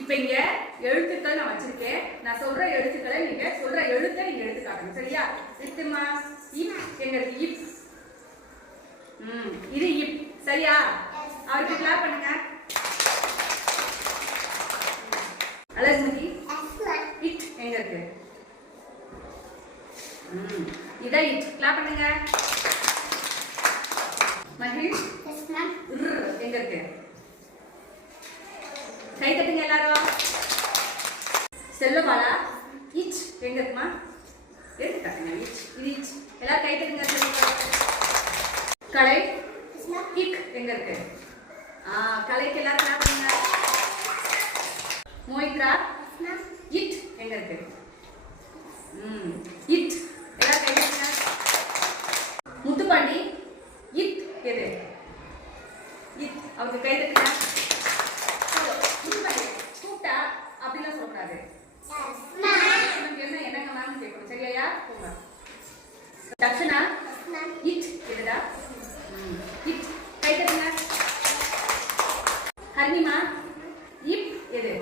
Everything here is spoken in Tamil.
இப்போ இங்க எழுத்துக்கள் நான் வச்சிருக்கேன். நான் சொல்ற எழுத்துக்களை நீங்க சொல்ற எழுத்தை நீங்க எடுத்து காட்டணும். சரியா? இத்துமா இப் எங்க இருக்கு? இப். இது இப். சரியா? அவருக்கு கிளாப் பண்ணுங்க. அழகுமதி இட் எங்க இருக்கு? இத இட். கிளாப் பண்ணுங்க. மகிழ் எங்க இருக்கு? கை தட்டுங்க எல்லாரும். செல்லபாலா இச் எங்க இருக்குமா? எடுத்து காட்டுங்க. இச். இது இச். எல்லாரும் கை தட்டுங்க. கலை இக் எங்க இருக்கு? கலைக்கு எல்லாரும் கிளாப் பண்ணுங்க. மோயித்ரா இட் எங்க இருக்கு? இட். எல்லாரும் கை தட்டுங்க. முத்துப்பாண்டி இட் எது? இட். அவருக்கு கை தட்டுங்க. கூப்பிட்டா அப்படிலாம் சொல்லக்கூடாது. என்ன என்னங்க மேம் கேட்கணும். சரியா? போங்க. தக்ஷனா இட் எதுடா? இட். கை தட்டுங்க. ஹர்னிமா இப் எது?